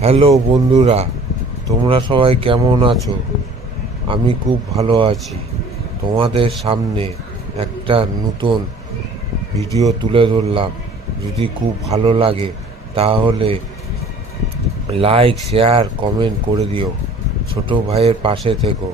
Hello বন্ধুরা, তোমরা সবাই কেমন আছো? আমি খুব ভালো আছি। তোমাদের সামনে একটা নতুন ভিডিও তুলে ধরলাম। যদি খুব ভালো লাগে তাহলে লাইক, শেয়ার, কমেন্ট করে দিও। ছোট ভাইয়ের পাশে থেকো।